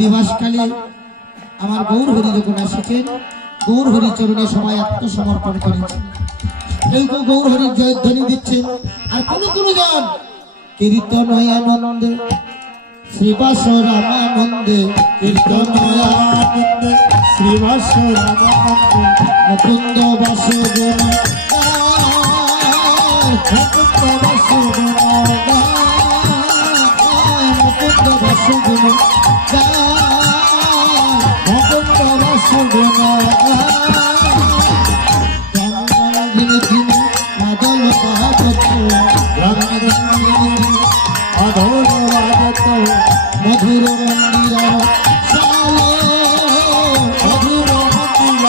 দিবসকালে আমার গৌর হরি যখন এসেছেন, গৌর হরি চরণে সবাই আত্মসমর্পণ করেছে। কেউ কেউ গৌর হরির জয়ধ্বনি দিচ্ছেন, আর কোন জন কীর্তন আনন্দে শ্রীবাস রামানন্দে, কীর্তন আনন্দে শ্রীবাস রামানন্দে, মুকুন্দ বাস গুণ মুকুন্দ বাস গুণ মুকুন্দ বাস গুণ মুকুন্দ বাস গুণ মাদল পাহাড় অধর বাজত মধুর মন্দির সালো মধুর মন্দির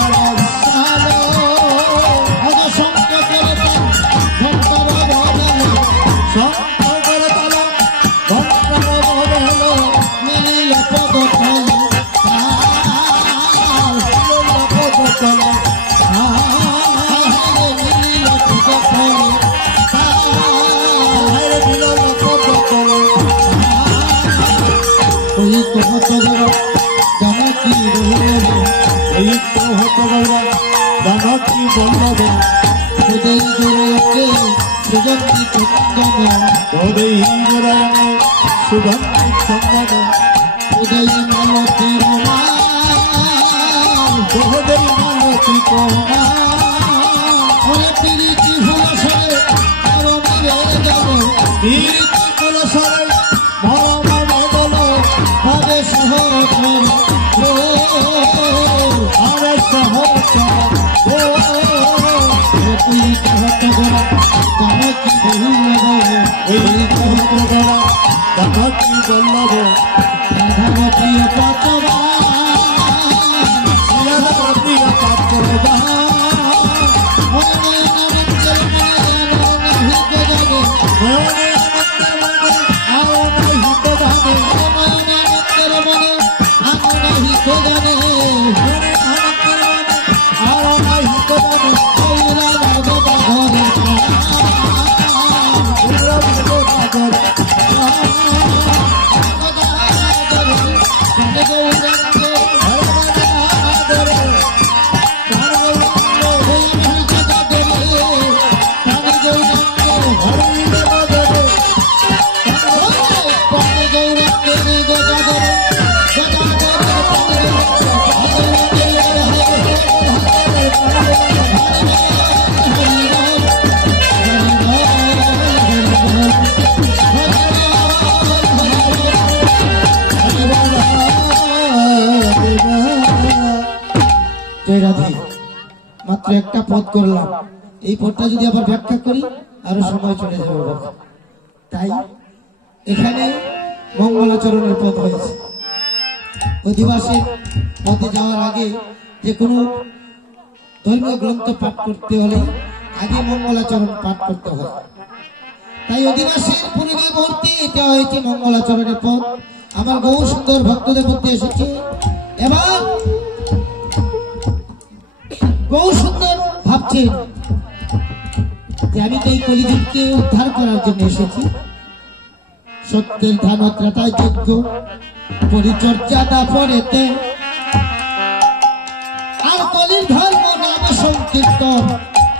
সালো ভগ সংকটের ভক্তর বদল সংকর তল ভক্তর বদল মিলিল পদ ফল পদতল মিলিল পদ ফল হরে মিলন পদতল ওই কহত জানকী রহিল এই তো হত গৌর দানকী বল্লভ উদয় দুর্গে সুগন্ধি চন্দন তোদেই নারায়ণে সুগন্ধি চন্দন উদয় মালতী রমা তোদেই মালতী কোনা ওরে পিরিতি ভুলসরে আরো নিবেদন কীর্তি কুলসরে মরমে দল ভাবে সহচর আরে সহচর ও তুই কহত জানকী রহিল এই তো হত গৌর দানকী বল্লভ রাধার প্রিয় পাতবা শ্রীরাধা প্রিয় পাত্রবা মনে আনন্দ মনে আও নাই হিত ধানে মনে আনন্দ মনে আও নাই হিত ধানে জয় রাধে। মাত্র একটা পদ করলাম, এই পদটা যদি আবার ব্যাখ্যা করি আরো সময় চলে যাবে বাবা। তাই এখানে মঙ্গলাচরণের পদ হয়েছে। অধিবাসের পদে যাওয়ার আগে যে কোনো ধর্মীয় গ্রন্থ পাঠ করতে হলে আগে মঙ্গলাচরণ পাঠ করতে হয়। তাই অধিবাসের পূর্বে মুহূর্তে এটা হয়েছে মঙ্গলাচরণের পদ। আমার বহু সুন্দর ভক্তদের মধ্যে এসেছে। এবার বহু সুন্দর ভাবছেন যে আমি তো এই কলিযুগকে উদ্ধার করার জন্য এসেছি। সত্যের ধ্যান ত্রেতায় যোগ্য পরিচর্যা না পড়েতে আর কলির ধর্ম নাম সংকীর্তন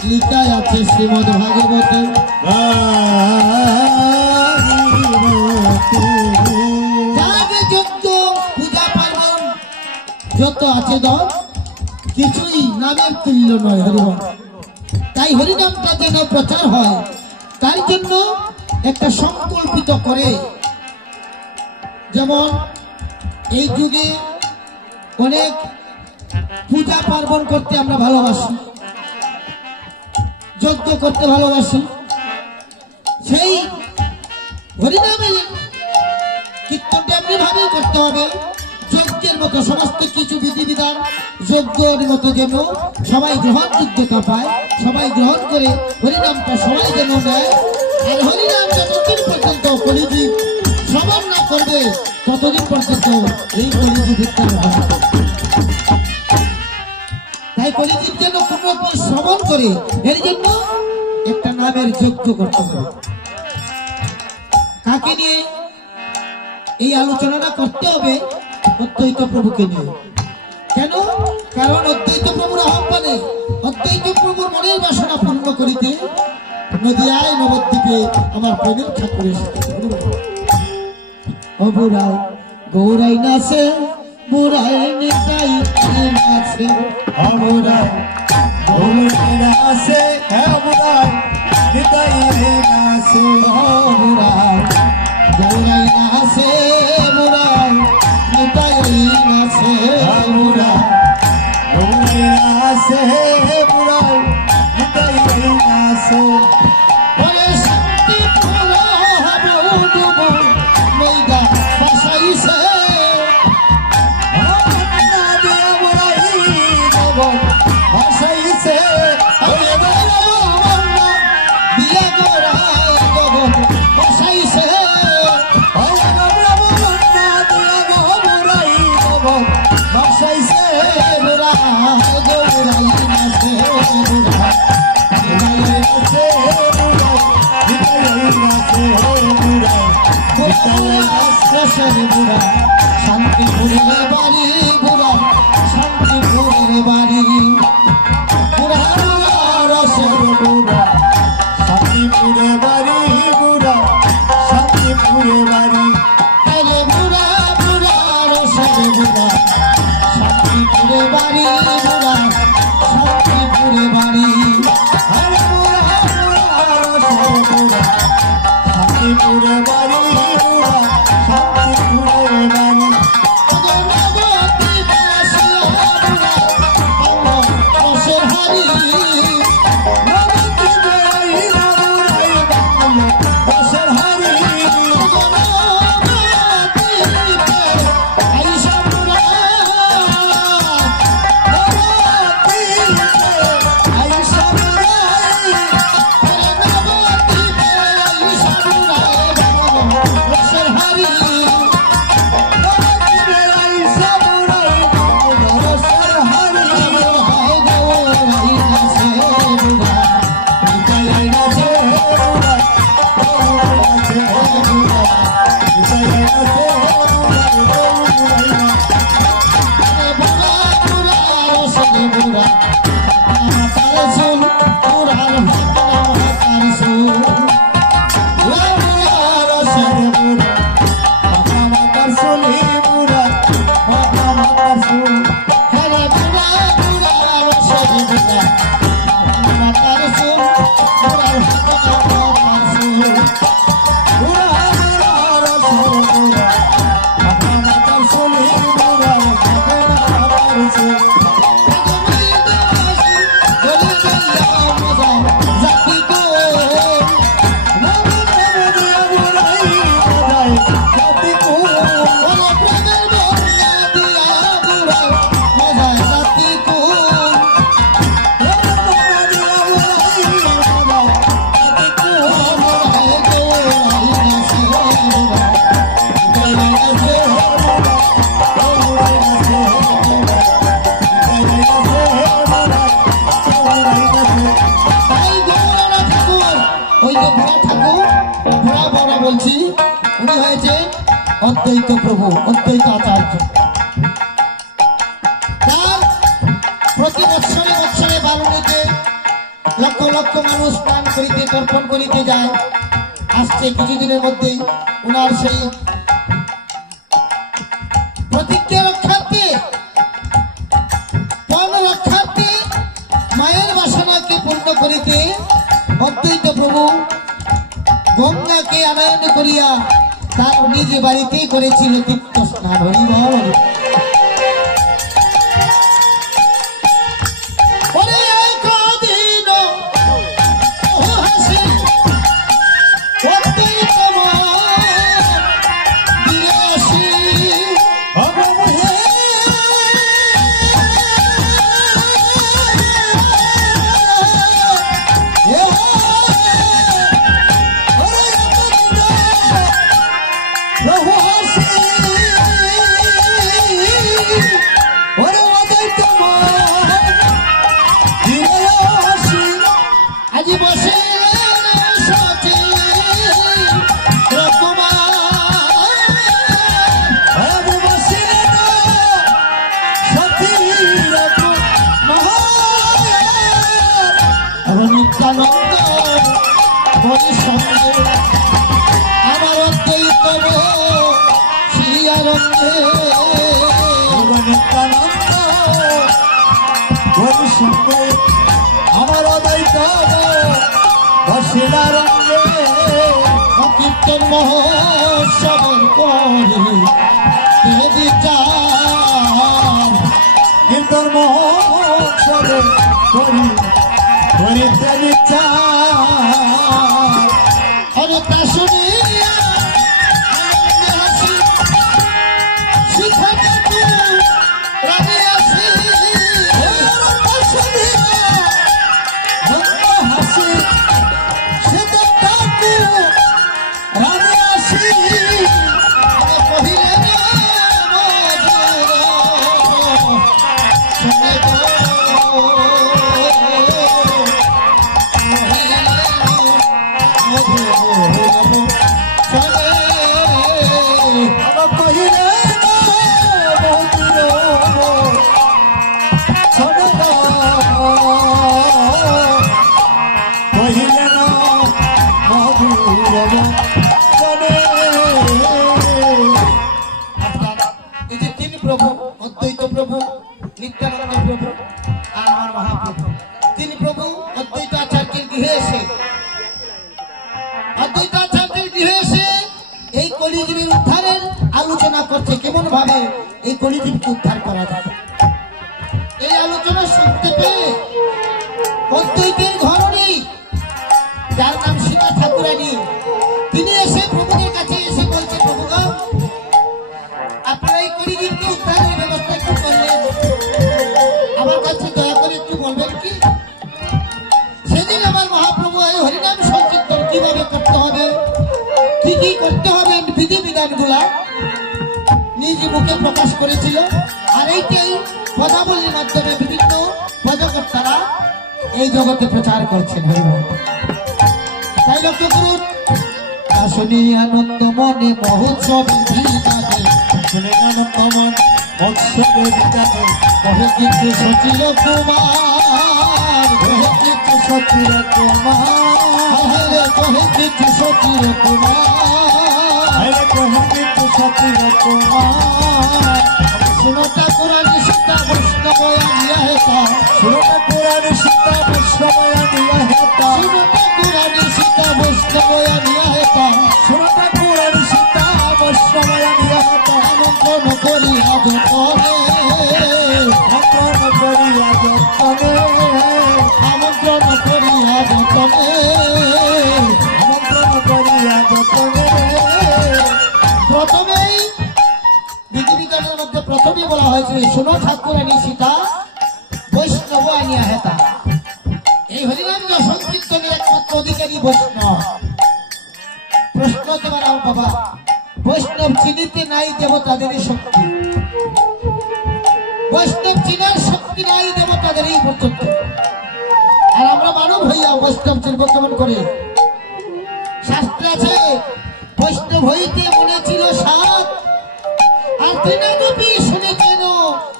লিখায় আছে শ্রীমদ ভাগবতে। যাগে যজ্ঞ পূজা পার্বণ যত আছে দল কিছুই নামের তুল্য নয় হরিনাম। তাই হরিনামটা যেন প্রচার হয় তার জন্য একটা সংকল্পিত করে, যেমন এই যুগে অনেক পূজা পার্বণ করতে আমরা ভালোবাসি, যজ্ঞ করতে ভালোবাসি, সেই হরিনামের কীর্তনটা এমনি ভাবে করতে হবে যজ্ঞের মতো সমস্ত কিছু বিধিবিধান যজ্ঞের মতো যেন সবাই গ্রহণযোগ্যতা পায়, সবাই গ্রহণ করে হরিনামটা সবাই যেন নেয়। আর হরিনাম যতদিন পর্যন্ত কলিযুগ শ্রবণ না করবে ততদিন পর্যন্ত এই কলিযুগ উদ্ধার হবে। তাই কলিযুগ যেন কোনো শ্রবণ করে এর জন্য একটা নামের যজ্ঞ করতে হবে। কাকে নিয়ে? এই আলোচনাটা করতে হবে অদ্বৈত প্রভুকে নিয়ে। কেন? কারণ অদ্বৈত প্রভুর আহ্বানে, অদ্বৈত প্রভুর মনের বাসনা পূর্ণ করিতে নদিয়ায় নবদ্বীপে আমার প্রেমের ঠাকুর এসেছে। ও বুড়াই গৌরাই নাচে, বুড়াই নিতাই নাচে, আমরাই গৌরাইরা আছে আমরাই নিতাই আছে ও বুড়াই গৌরাই নাচে, বুড়াই নিতাই নাচে, আমরাই গৌরাইরা আছে আমরাই নিতাই আছে বলে শান্তি ফুলো হাবু ডুবু নইগা বাসাইছে, ভাসাইছে ওরে বলো বন্যা দিয়া গোড়ায় গগন বাসাইছে, ভাসাইছে বুড়াই গৌরাই নাচে, বুড়াই বুড়া শান্তিপুরের বাড়ি, বুড়া শান্তিপুরের বাড়ি, বুড়া রসের বুড়া শান্তিপুরে বাড়ি বুড়া শান্তিপুরে বাড়ি আরে বুড়া বুড়া রসের বুড়া শান্তিপুরে বাড়ি, বুড়া শান্তিপুরে বাড়ি, আরে বুড়া বুড়া রসের বুড়া শান্তিপুরে বাড়ি বুড়া শান্তিপুরে বাড়ি নবদ্বীপে আসিয়া বুড়া বাংলা রসের হাড়ি, নবদ্বীপে আইলা বুড়াই বাংলো রসের হাড়ি নবদ্বীপে আইসা বুড়া, নবদ্বীপে আইসা বুড়াই আরে নবদ্বীপে আইসা বুড়া বাংলা রসের হাড়ি, নবদ্বীপে আইসা বুড়াই বাংলো রসের হাড়ি বুড়াই গৌরাই নাচে, বুড়া নিতাই নাচে বুড়া গৌরাই নাচে বুড়া নিতাই নাচে বুড়া গৌরাই নাচে আরে বুড়া বুড়া রসের বুড়া মাতার চুল, বুড়ার মাতার চুল, বুড়া বুড়া রসের বুড়া মাথা মাথার চুলি বুড়া মাথা মাথার চুল আরে বুড়া বুড়া রসের বুড়া মাতার চুল, বুড়ার মাতার চুল, বুড়া বুড়া রসের বুড়া মাথা মাথার চুলি বুড়া মাথা মাথার চুল জাতি গো নবদ্বীপে দিয়া বুড়াই বাজাই জাতি কুল ওরে প্রেমের বন্যা দিয়া বুড়া মজায় জাতি কুল, নবদ্বীপে দিয়া বুড়াই বাজাই জাতি কুল বুড়ায় গৌরাই নাচে, বুড়া গৌরাই নাচে, গৌরাই নাচে বুড়া নিতাই নাচে বুড়া গৌরাই নাচে তাই গৌরানা ঠাকুর, ওই যে বুড়া ঠাকুর, বুড়া বড়া বলছি, উনি হয়েছে অদ্বৈত প্রভু, অদ্বৈত আচার্য। তার প্রতি বৎসরে বৎসরে বারণীতে লক্ষ লক্ষ মানুষ স্নান করিতে তর্পণ করিতে যায়। আসছে কিছুদিনের মধ্যেই উনার সেই প্রতিজ্ঞা রক্ষার্থে, পণ রক্ষার্থে, মায়ের বাসনাকে পূর্ণ করিতে অদ্বৈত প্রভু গঙ্গাকে আনয়ন করিয়া তার নিজ বাড়িতেই করেছিল তীর্থ স্নান। হরি বল। ওরে একদিন ও হাসি অদ্বৈত মন দিয়ে আসি, প্রভু হাসি রঙে নিত্যানন্দ হরি সিংহে আমার অদ্বৈত বসিলা রঙে কীর্তন মহোৎসব করে বিচার কীর্তন মহোৎসবে করি করিতে বিচার আরে তা শুনিয়া আনন্দে হাসি শিখাতে তু রাগে আসি তা শুনিয়া আনন্দ হাসি সেটা তাকে রানে আসি আরে কহিলে না মধুর শুনে গো আমার কহিলে না মধুর শোনে না কহিলে না মধুর শোনে এই যে তিন প্রভু অদ্বৈত প্রভু নিত্যানন্দ প্রভু আর আমার মহাপ্রভু তিন প্রভু অদ্বৈত আচার্যের গৃহে এসে অদ্বৈত আচার্যের গৃহে এসে এই কলিজীবের উদ্ধারের আলোচনা করছে কেমন ভাবে এই কলিজীবকে উদ্ধার করা যায় এই আলোচনা শুনতে পেয়ে অদ্বৈতের ঘরণী যার নাম সীতা ঠাকুরানী তিনি এসে প্রভুদের কাছে এসে বলছে প্রভু গো, আপনারা এই কলিজীবকে উদ্ধারের ব্যবস্থা একটু করলেন, আমার কাছে দয়া করে একটু বলবেন কি সেদিন আমার মহাপ্রভু এই হরিনাম সংকীর্তন কিভাবে করতে হবে, কি কি করতে হবে বিধিবিধানগুলা নিজ মুখে প্রকাশ করেছিল। আর এইটাই পদাবলীর মাধ্যমে বিভিন্ন পদকর্তারা এই জগতে প্রচার করছেন। হরিবল তাই লক্ষ্য করুন, আসনি আনন্দ মনে মহোৎসব বিধানে শুনে আনন্দমন মৎস্যকে বিকাশে কহে কিন্তু সচিল কুমার কহে কিন্তু সচির কুমার কহে কিন্তু সচিল কুমার কিন্তু সচির কুমার শুনতা কোরআন সীতা বৈষ্ণব আনিয়া হেতা শুনতা পুরাণী সীতা বৈষ্ণবয়া দিয়া হেতা শুনতা কোরআন সীতা বৈষ্ণব আনিয়া হেতা শুনতা পুরাণী সীতা বৈষ্ণবয়া দিয়া হেতা আমন্ত্রণ করিয়া যতনে মন্ত্রণ করিয়া যতনে আমন্ত্রণ করিয়া যতনে আমন্ত্রণ করিয়া যতনে প্রথমেই বিধিবিধানের মধ্যে প্রথমে বলা হয়েছে শোনো ঠাকুরানী সীতা বৈষ্ণব আনিয়া হেতা। এই হরিনাম সংকীর্তনের একমাত্র অধিকারী বৈষ্ণব। প্রশ্ন তোমার বাবা, বৈষ্ণব চিনিতে নাই দেবতাদের শক্তি, বৈষ্ণব চিনার শক্তি নাই দেবতাদের এই পর্যন্ত। আর আমরা মানব হইয়া বৈষ্ণব চিনব কেমন করে? শাস্ত্রে আছে বৈষ্ণব হইতে মনে ছিল সাত, আর তৃণাগপি শুনে কেন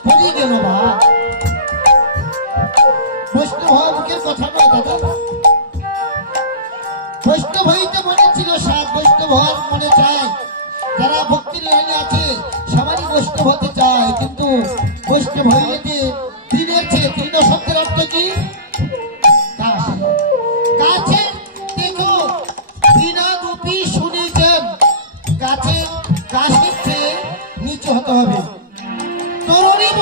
পড়ি গেল বা। বৈষ্ণব হওয়া মুখের কথা নয় দাদা। বৈষ্ণব হইতে মনে ছিল সাত, বৈষ্ণব হওয়ার মনে চায়, যারা ভক্তির লাইনে আছে সবারই বৈষ্ণব হতে চায়, কিন্তু বৈষ্ণব হইলে যে তৃণের চেয়ে, তৃণ শব্দের অর্থ কি? গাছ। গাছের দেখো তৃণাগপি শুনেছেন, গাছের গাছের চেয়ে নিচু হতে হবে। তরুণীব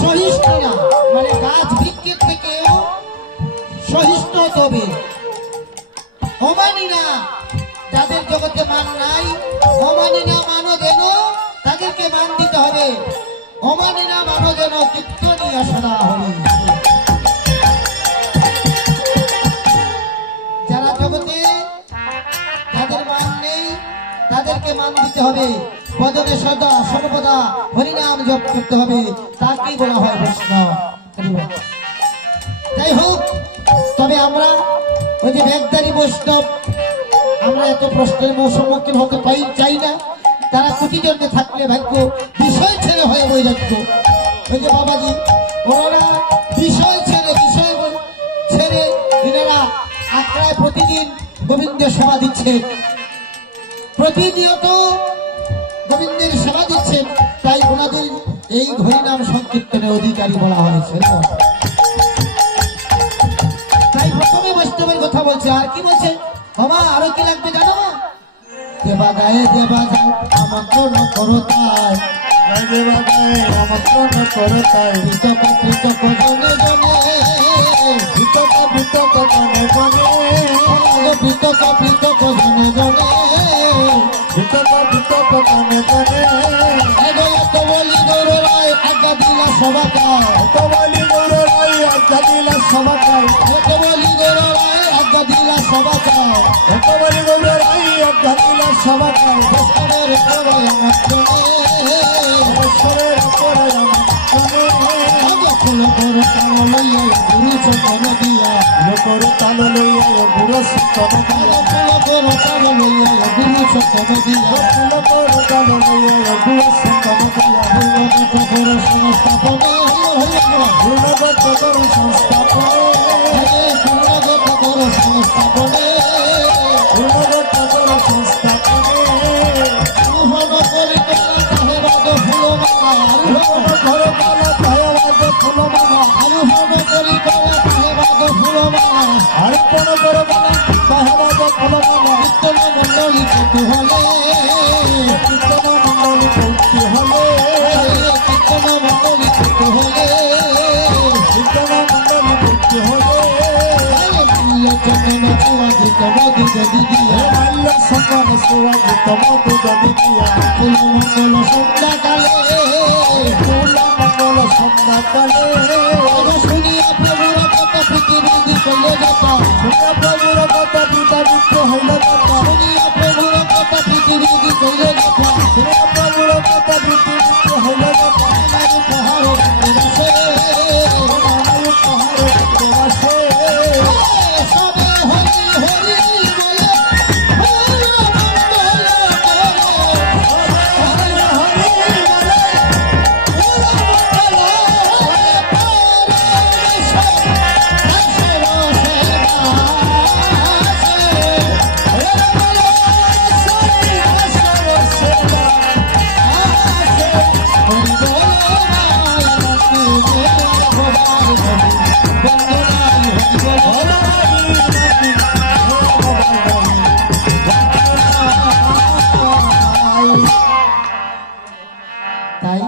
সহিষ্ণু না, মানে গাছ বৃক্ষের থেকেও সহিষ্ণু হতে হবে। অমানি না, যাদের জগতে মান নাই, অমানি না মানো যেন তাদেরকে মান দিতে হবে। অমানি না মানো যেন কীর্তনীয় সদা হবে। যারা জগতে যাদের মান নেই তাদেরকে মান দিতে হবে। ভজনে সদা সর্বদা হরিনাম জপ করতে হবে, তাকেই বলা হয় বৈষ্ণব। যাই হোক, তবে আমরা ওই যে ব্যাগদারি বৈষ্ণব, আমরা এত প্রশ্নের সম্মুখীন হতে চাই না। তারা কোটি জন্মে থাকলে ভাগ্য বিষয় ছেড়ে হয়ে বৈরাগ্য। ওই যে বাবাজি ওনারা বিষয় ছেড়ে এনারা আখড়ায় প্রতিদিন গোবিন্দের সেবা দিচ্ছে, প্রতিনিয়ত গোবিন্দের সেবা এই হরিনাম সংকীর্তনের অধিকারী বলা হয়েছে। তাই প্রথমে বৈষ্ণবের কথা বলছে, আর কি বলছে বাবা, আরো কি লাগবে জানো? দেবা গায়ে দেবা যায় আমন্ত্রণ করো তাই, দেবা গায়ে আমন্ত্রণ করো তাই, পৃথক পৃথক জনে জনে, বিতক বিতক জনে জনে, পৃথক পৃথক জনে জনে, বিতক বিতক জনে জনে। তো বলি গৌরায় আজ্ঞা দিলা সবাকায়, তো বলি গৌরাই আজ্ঞা দিলা সবাকায়, তো বলি গৌরায় আজ্ঞা দিলা সবাকায়, তো বলি গৌরাই আজ্ঞা দিলা সবাকায়। বৈষ্ণবের প্রলয় মন্ত্রণে, ঈশ্বরের পরে আমন্ত্রণে, ফুল করো কালো লইয়া গুরু চন্দন দিয়া, লোকর তাল লইয়া বুড়ো সুতন দিয়া, ফুল করো কালো লইয়া গুরু চন্দন দিয়া, লোকর তাল লইয়া বুড়ো সুতন দিয়া। পূর্ণগত করো সংস্থাপনে, গুণগত করো সংস্থাপনে, পূর্ণগত করো সংস্থাপনে, গুণগত করো সংস্থাপনে। অনুভব করি তাহে বাদ ফুলমালা, লোকর ঘরে কালা ছায়াবাদ ফুলমালা, অনুভব করি তাহে বাদ ফুলমালা, আর্পণ করো কালা ছায়াবাদ ফুলমালা। কীর্তন মণ্ডলী কৌতূহলে, কীর্তন মণ্ডলী কৌতূ হলে, কীর্তন মণ্ডলী কৌতূহলে, কীর্তন মণ্ডলী কৌতূ হলে। মাল্য চন্দন চুয়াদিত মধু যদি দিয়া, মাল্য সকল সুয়াদিত মধু যদি দিয়া, ফুল মঙ্গল সন্ধ্যাকালে, ফুল মঙ্গল সন্ধ্যাকালে। শুনিয়া প্রভুর কথা পৃথিবী কইলে যথা, শুনে প্রভুর কথা বিতাড়িত হইল কথা, শুনিয়া প্রভুর কথা পৃথিবী কইলে যথা, শুনে প্রভুর কথা বিতাড়িত হইল কথা। নারী পাহাড় বসে, নানায়ু পাহাড়ে প্রবাসে, সবে হরি হরি বলে, হরি মঙ্গল করে, হরি হরি বলে, তাই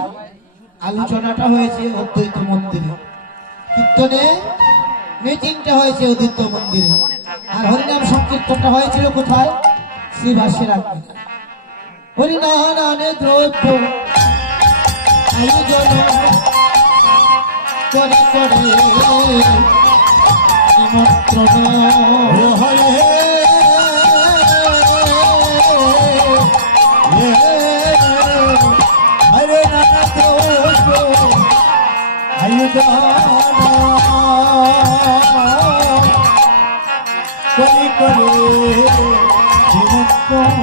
আলোচনাটা হয়েছে অদ্বৈত মন্দিরে, কীর্তনে মিটিংটা হয়েছে অদ্বৈত মন্দিরে, আর হরিনাম সংকীর্তনটা হয়েছিল কোথায়? শ্রীবাসের আগ্নে। হরিনারায়ণে দ্রব্য আয়োজন করে করে নিমন্ত্রণ, হরে হরে নানা দ্রব্য আয়োজন করি করে নিমন্ত্রণ।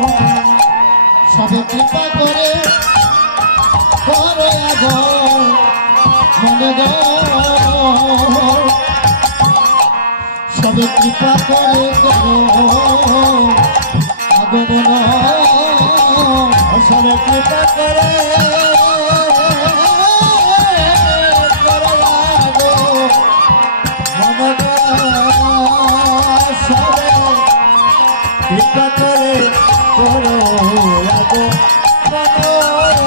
সবে কৃপা করে করো আগর মনে গো, সবে কৃপা করে করো আগমন, সবে কৃপা করে করো আগো মনগ, সবে কৃপা করে করো আগো মন।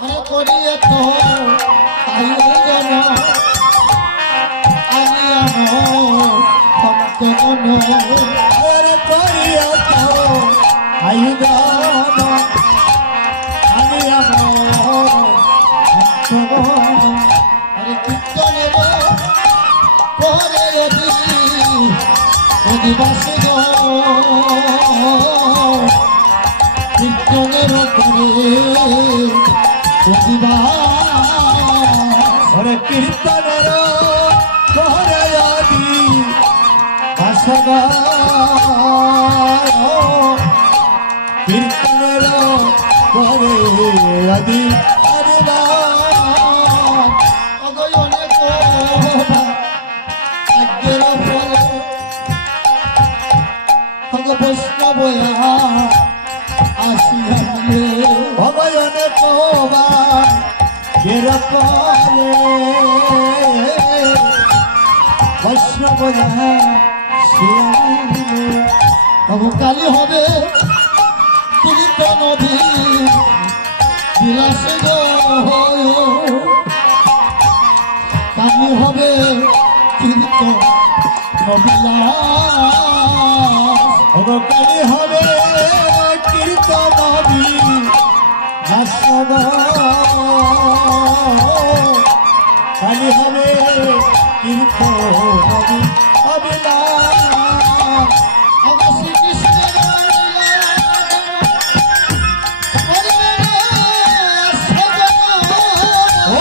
মনে করিয়ে তো আয়োজন আনিয়াম ভক্তগণ, হরে করিয়া তো আয়ুধন আমি আমার আরে কীর্তনের পরে অধিবাসী গো, কীর্তনের পরে অধিবাস, হরে কীর্তনের ঘরে আদি আসগা, কীর্তনের ঘরে আদি আদিবা। অগয়নে আজ্ঞের ফল অগ বৈষ্ণবয়া আসিয়া ভগবান কবা বেরকলে বৈষ্ণবরা শিয়ালে অবকালী হবে পীড়িত নদী বিলাসে গো কামি হবে পীড়িত বিলাস অবকালী হবে কীর্তনবী হাসব কালী হবে কীর্তনবী অবিলাস আগো শ্রীকৃষ্ণের ও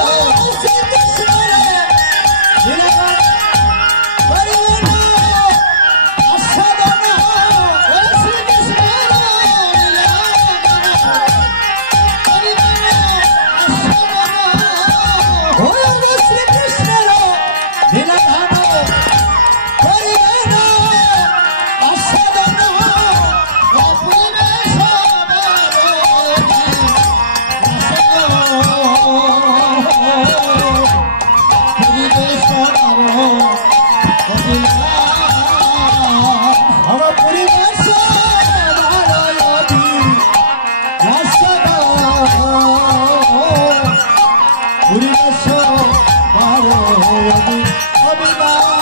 শ্রীকৃষ্ণের লীলা করিবে না আস্বাদন ও শ্রীকৃষ্ণের লীলা ধাম করিবে না আস্বাদন ভব পরিবেশ নারায়ণী রাসদ পরিবেশ নারায়ণী অবিনাশ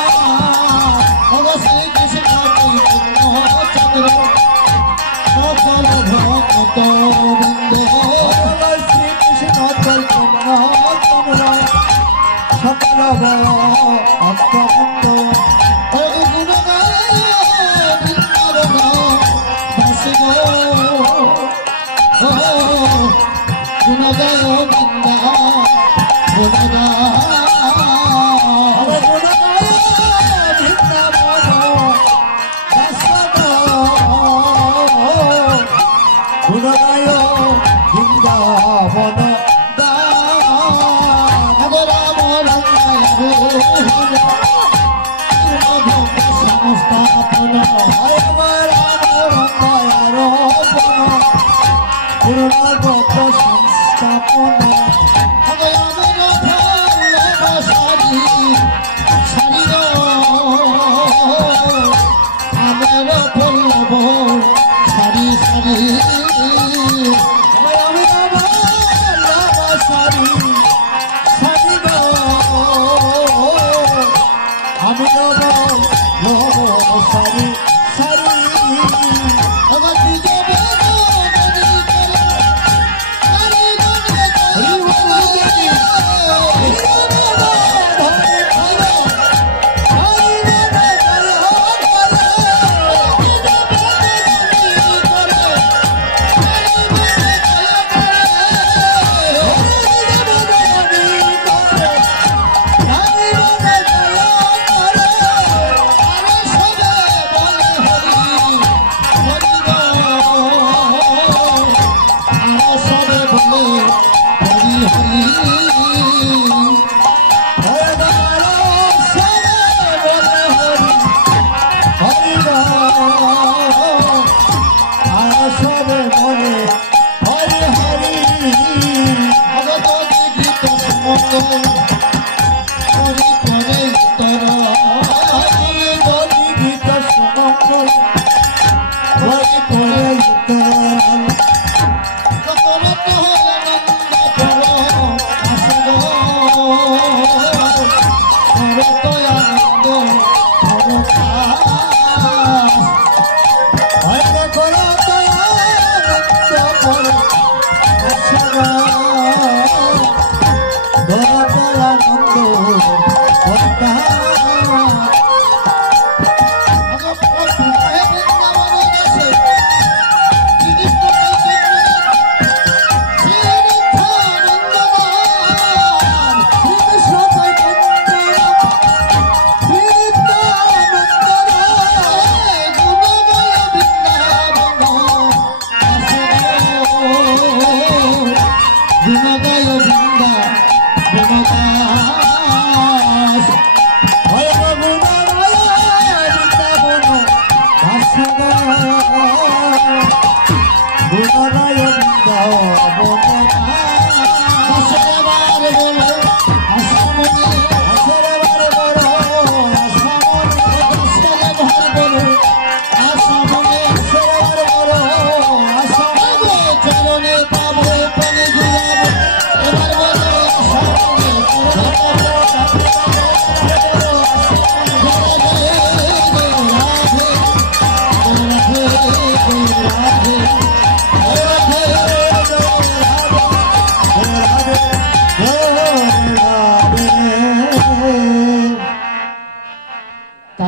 সকল ভক্ত বৃন্দ শ্রীকৃষ্ণ চৈতন্য তোমরা সকল ভক্তবৃন্দ গুণগায় বৃন্দা গুণগা আমার গুণগায় বৃন্দাবন রাসদ গুণগায় বৃন্দাবন সংস্থাপন পূর্ণগত সংস্থাপন সারি সারি আমি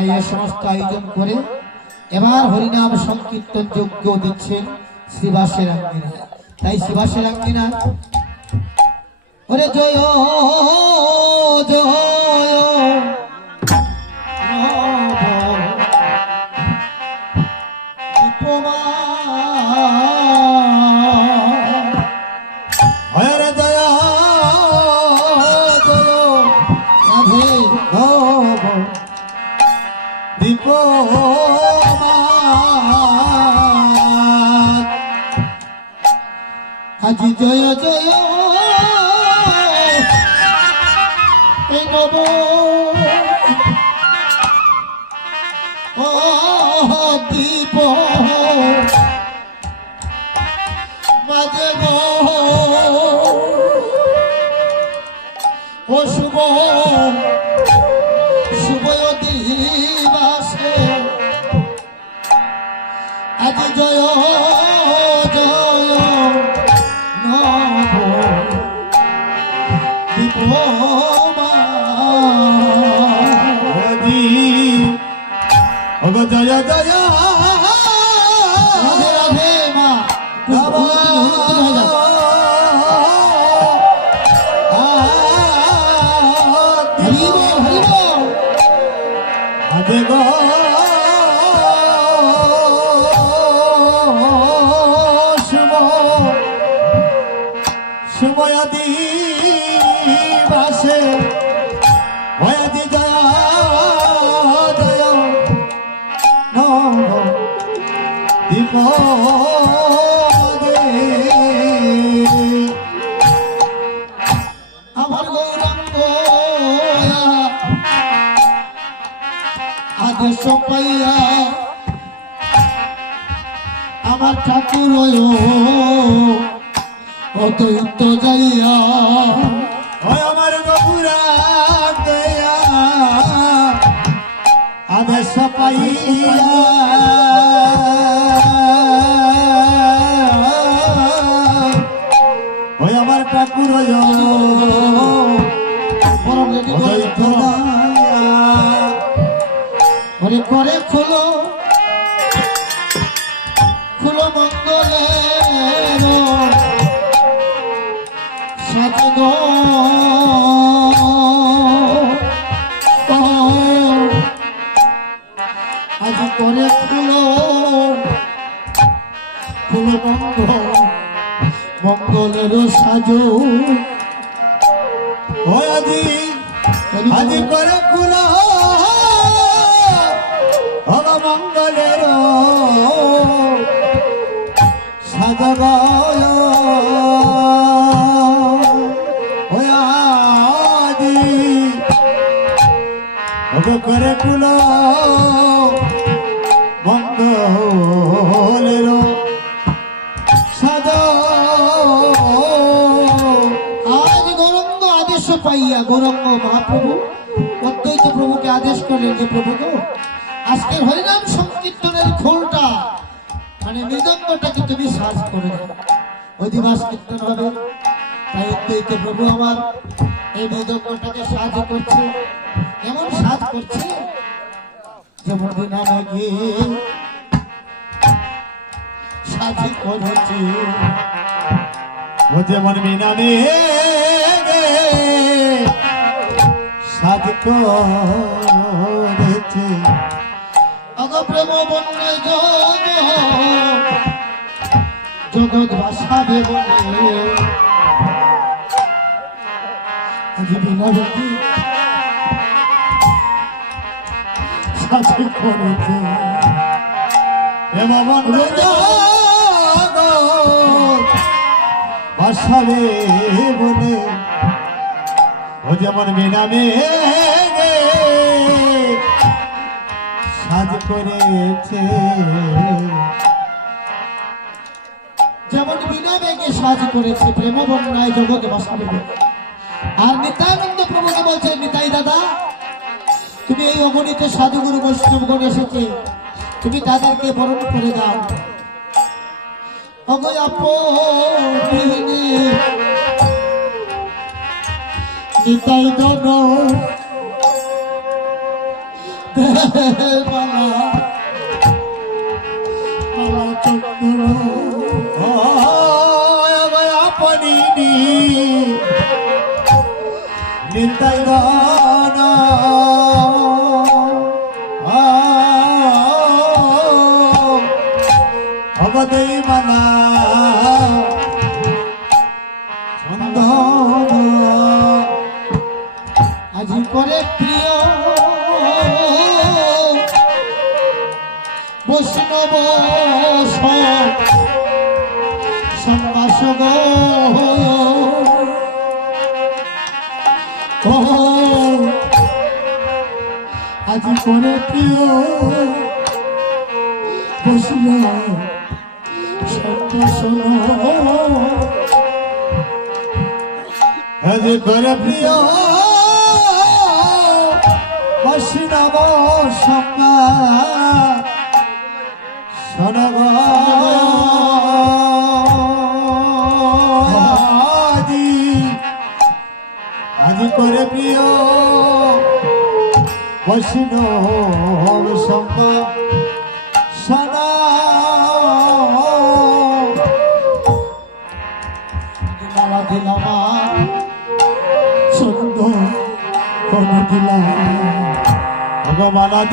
তাই এ সমস্ত আয়োজন করে এবার হরিনাম সংকীর্তন যজ্ঞ দিচ্ছেন শ্রীবাসের আঙ্গিনা। তাই শ্রীবাসের আঙ্গিনা ওরে জয় জয় হরে দয়া দীপ আজি জয় জয় এই নব ও দীপ মাঝে গো ও শুভ শুভ দিবাসে আজি জয় জয় নব দীপমা ওগো জয় জয় রাধে রাধে মা হরিব হরিব আদে গো শুভ শুভয়া দিবাসে ভয়াদি জয় জয় নব দীপ আমার গৌরাঙ্গ আদেশ পাইয়া আমার ঠাকুর অদ্বৈত যাইয়া ওই আমার গপুরা দয়া আদেশ পাইয়া ওই আমার ঠাকুর পরম রেডি করে করে খোলো খোলো মঙ্গলের সাজগ আজ করে খোলো খোলো মঙ্গলের সাজো ওই আজি আজি করে কুলা ভগ মঙ্গলের সাজগায় ওই আজি ভগ করে কুলা মঙ্গলের সাজা আজ গৌরঙ্গ আদেশ পাইয়া গৌরঙ্গ মহাপ্রভু অদ্বৈত প্রভুকে আদেশ করলেন যে প্রভু গো আজকের হরিনাম সংকীর্তনের খোলটা মানে মৃদঙ্গটাকে তুমি সাজ করে দাও অধিবাস কীর্তন হবে তাই অদ্বৈত প্রভু আমার এই মৃদঙ্গটাকে সাহায্য করছে এমন সাজ করছে যেমন হরিনামে গিয়ে সাজ করেছে ও যেমন মিনামে সাধ করেছে অগ প্রেম বন্যে জগৎ বাসাবে বনে আজি বিনাবতী সাধ করেছে এমন বাসাবে বলে ও যেমন মিনামে সাজ করেছে যেমন বিনা বেগে সাজ করেছে প্রেম বন্যায় জগৎ বাসাবে বনে। আর নিত্যানন্দ প্রভুকে বলছে নিতাই দাদা তুমি এই অগণিত সাধুগুরু বৈষ্ণবগণ এসেছে তুমি তাদেরকে বরণ করে দাও অগয় আপনি নিতাই দন মালা মালা চন্দন আপনি নিতাই গান অবদৈ মালা চন্দন আজি করে প্রিয় বৈষ্ণব সম্ভাষক আজি করে প্রিয় বৈষ্ণব সম্ভাষণ আজি করে প্রিয় বৈষ্ণব সম্ভাষণ আজি করে প্রিয় বৈষ্ণব সম্ভাষণ মালা দিলাম চন্দন দিলা ভগবান